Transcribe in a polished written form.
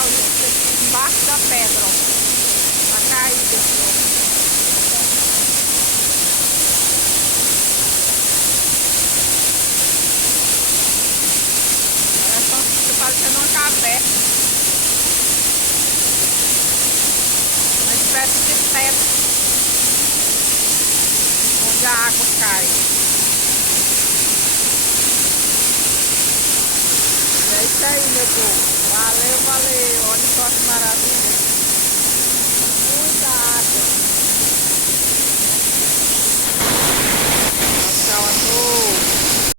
Paulista, aqui embaixo da pedra, ó. Tá caída aqui, ó. Fica parecendo uma caverna. Uma espécie de teto onde a água cai. É isso aí, meu povo. Valeu, valeu. Olha só que maravilha.